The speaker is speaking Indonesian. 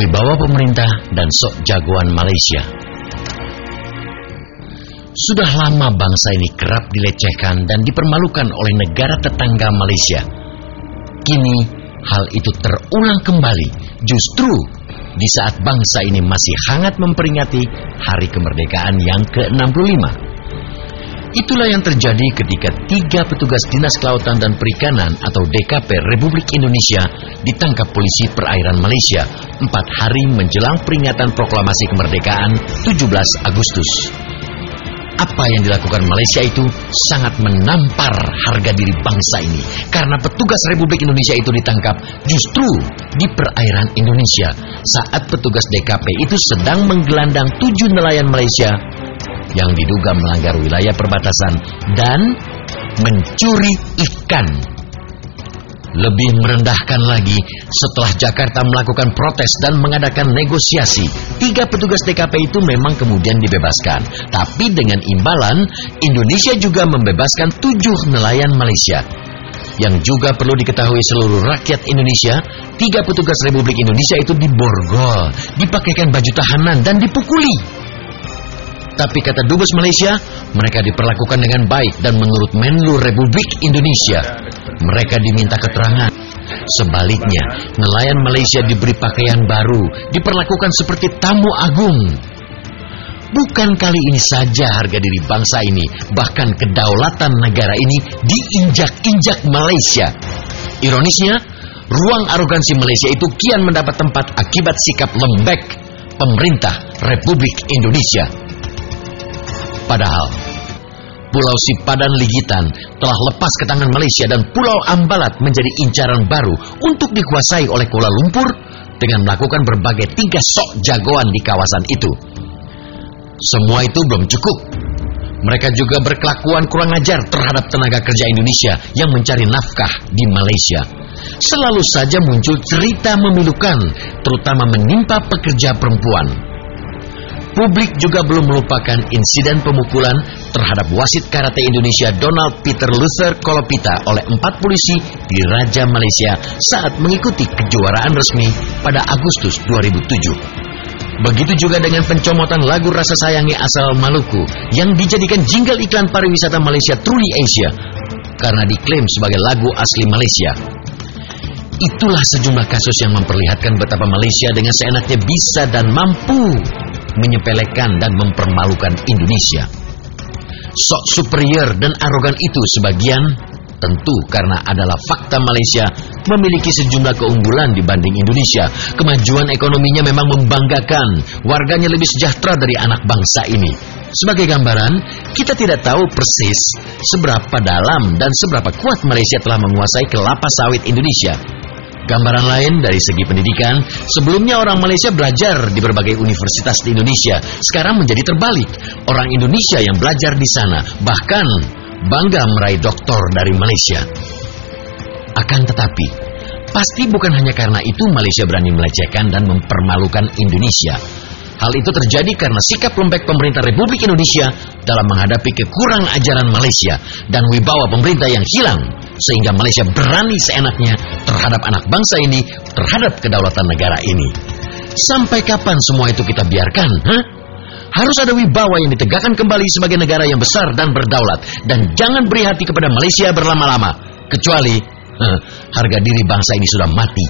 wibawa pemerintah dan sok jagoan Malaysia. Sudah lama bangsa ini kerap dilecehkan dan dipermalukan oleh negara tetangga Malaysia. Kini hal itu terulang kembali justru di saat bangsa ini masih hangat memperingati hari kemerdekaan yang ke-65. Itulah yang terjadi ketika 3 petugas Dinas Kelautan dan Perikanan atau DKP Republik Indonesia ditangkap polisi perairan Malaysia 4 hari menjelang peringatan proklamasi kemerdekaan 17 Agustus. Apa yang dilakukan Malaysia itu sangat menampar harga diri bangsa ini, karena petugas Republik Indonesia itu ditangkap justru di perairan Indonesia saat petugas DKP itu sedang menggelandang 7 nelayan Malaysia yang diduga melanggar wilayah perbatasan dan mencuri ikan. Lebih merendahkan lagi, setelah Jakarta melakukan protes dan mengadakan negosiasi, 3 petugas DKP itu memang kemudian dibebaskan. Tapi dengan imbalan, Indonesia juga membebaskan 7 nelayan Malaysia. Yang juga perlu diketahui seluruh rakyat Indonesia, 3 petugas Republik Indonesia itu diborgol, dipakaikan baju tahanan dan dipukuli. Tapi kata Dubes Malaysia, mereka diperlakukan dengan baik dan menurut Menlu Republik Indonesia, mereka diminta keterangan. Sebaliknya, nelayan Malaysia diberi pakaian baru, diperlakukan seperti tamu agung. Bukan kali ini saja harga diri bangsa ini, bahkan kedaulatan negara ini diinjak-injak Malaysia. Ironisnya, ruang arogansi Malaysia itu kian mendapat tempat akibat sikap lembek pemerintah Republik Indonesia. Padahal Pulau Sipadan Ligitan telah lepas ke tangan Malaysia dan Pulau Ambalat menjadi incaran baru untuk dikuasai oleh Kuala Lumpur dengan melakukan berbagai 3 sok jagoan di kawasan itu. Semua itu belum cukup. Mereka juga berkelakuan kurang ajar terhadap tenaga kerja Indonesia yang mencari nafkah di Malaysia. Selalu saja muncul cerita memilukan, terutama menimpa pekerja perempuan. Publik juga belum melupakan insiden pemukulan terhadap wasit karate Indonesia Donald Peter Luther Kolopita oleh 4 polisi di Raja Malaysia saat mengikuti kejuaraan resmi pada Agustus 2007. Begitu juga dengan pencomotan lagu Rasa Sayangi asal Maluku yang dijadikan jingle iklan pariwisata Malaysia Truly Asia karena diklaim sebagai lagu asli Malaysia. Itulah sejumlah kasus yang memperlihatkan betapa Malaysia dengan seenaknya bisa dan mampu menyepelekan dan mempermalukan Indonesia. Sok superior dan arogan itu sebagian tentu karena adalah fakta Malaysia memiliki sejumlah keunggulan dibanding Indonesia. Kemajuan ekonominya memang membanggakan, warganya lebih sejahtera dari anak bangsa ini. Sebagai gambaran, kita tidak tahu persis seberapa dalam dan seberapa kuat Malaysia telah menguasai kelapa sawit Indonesia. Gambaran lain dari segi pendidikan, sebelumnya orang Malaysia belajar di berbagai universitas di Indonesia. Sekarang menjadi terbalik. Orang Indonesia yang belajar di sana, bahkan bangga meraih doktor dari Malaysia. Akan tetapi, pasti bukan hanya karena itu Malaysia berani melecehkan dan mempermalukan Indonesia. Hal itu terjadi karena sikap lembek pemerintah Republik Indonesia dalam menghadapi kekurang ajaran Malaysia dan wibawa pemerintah yang hilang, sehingga Malaysia berani seenaknya terhadap anak bangsa ini, terhadap kedaulatan negara ini. Sampai kapan semua itu kita biarkan? Harus ada wibawa yang ditegakkan kembali sebagai negara yang besar dan berdaulat, dan jangan beri hati kepada Malaysia berlama-lama, kecuali harga diri bangsa ini sudah mati.